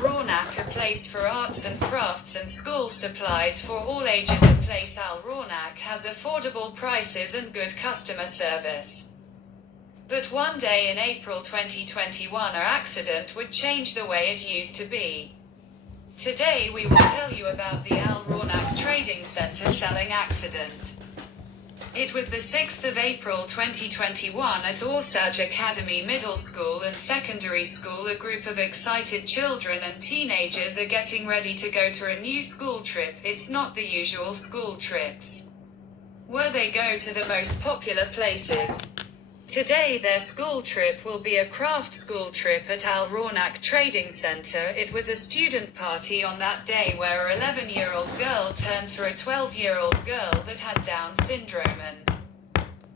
Rawnaq, a place for arts and crafts and school supplies for all ages. A place Rawnaq has affordable prices and good customer service. But one day in April 2021, an accident would change the way it used to be. Today we will tell you about the Rawnaq Trading Center selling accident. It was the 6th of April 2021 at Rawnaq Academy Middle School and Secondary School. A group of excited children and teenagers are getting ready to go to a new school trip. It's not the usual school trips, where they go to the most popular places. Today their school trip will be a craft school trip at Rawnaq Trading Center. It was a student party on that day where an 11-year-old girl turned to a 12-year-old girl that had Down syndrome and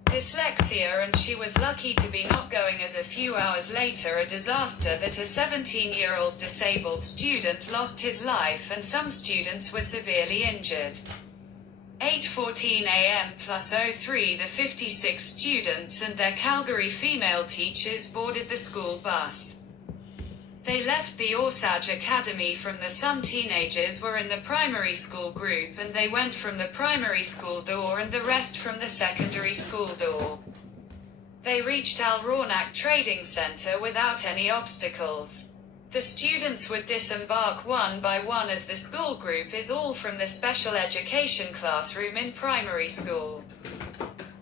dyslexia, and she was lucky to be not going, as a few hours later a disaster that a 17-year-old disabled student lost his life and some students were severely injured. 8:14 a.m. plus 03, the 56 students and their Calgary female teachers boarded the school bus. They left the Rawnaq Academy from the some teenagers were in the primary school group, and they went from the primary school door and the rest from the secondary school door. They reached Rawnaq Trading Center without any obstacles. The students would disembark one by one, as the school group is all from the special education classroom in primary school.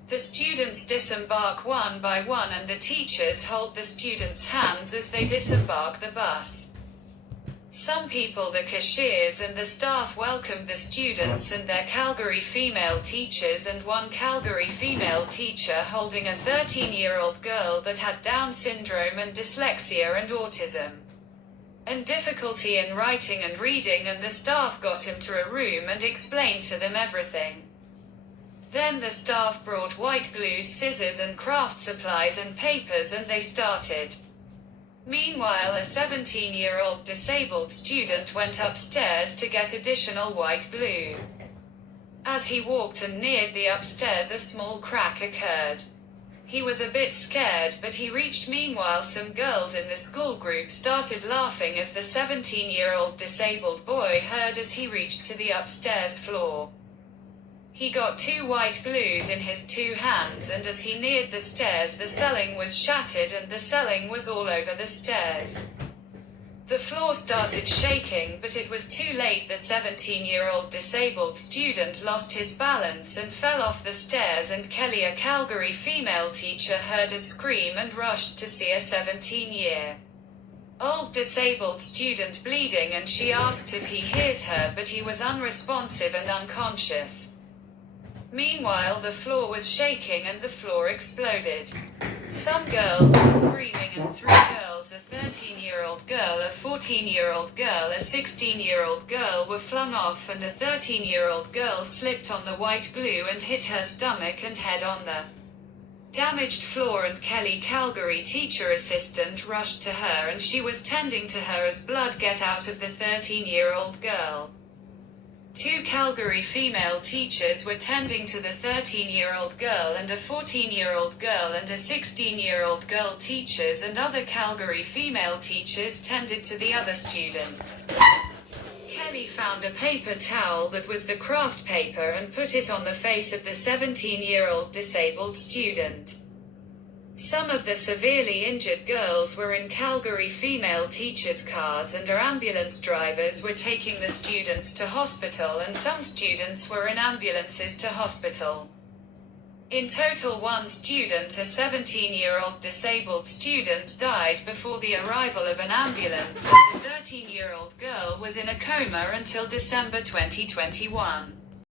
The students disembark one by one and the teachers hold the students' hands as they disembark the bus. Some people, the cashiers and the staff, welcomed the students and their Calgary female teachers, and one Calgary female teacher holding a 13-year-old girl that had Down syndrome and dyslexia and autism and difficulty in writing and reading, and the staff got him to a room and explained to them everything. Then the staff brought white glue, scissors and craft supplies and papers, and they started. Meanwhile, a 17-year-old disabled student went upstairs to get additional white glue. As he walked and neared the upstairs, a small crack occurred. He was a bit scared, but he reached. Meanwhile, some girls in the school group started laughing as the 17-year-old disabled boy heard as he reached to the upstairs floor. He got 2 white glues in his 2 hands, and as he neared the stairs, the ceiling was shattered and the ceiling was all over the stairs. The floor started shaking, but it was too late. The 17-year-old disabled student lost his balance and fell off the stairs, and Kelly, a Calgary female teacher, heard a scream and rushed to see a 17-year-old disabled student bleeding, and she asked if he hears her, but he was unresponsive and unconscious. Meanwhile, the floor was shaking and the floor exploded. Some girls were screaming, and 3 girls, a 13-year-old girl, a 14-year-old girl, a 16-year-old girl, were flung off, and a 13-year-old girl slipped on the white glue and hit her stomach and head on the damaged floor, and Kelly, Calgary teacher assistant, rushed to her, and she was tending to her as blood get out of the 13-year-old girl. 2 Calgary female teachers were tending to the 13-year-old girl, and a 14-year-old girl and a 16-year-old girl teachers and other Calgary female teachers tended to the other students. Kelly found a paper towel that was the craft paper and put it on the face of the 17-year-old disabled student. Some of the severely injured girls were in Calgary female teachers' cars, and our ambulance drivers were taking the students to hospital, and some students were in ambulances to hospital. In total, 1 student, a 17-year-old disabled student, died before the arrival of an ambulance, and the 13-year-old girl was in a coma until December 2021.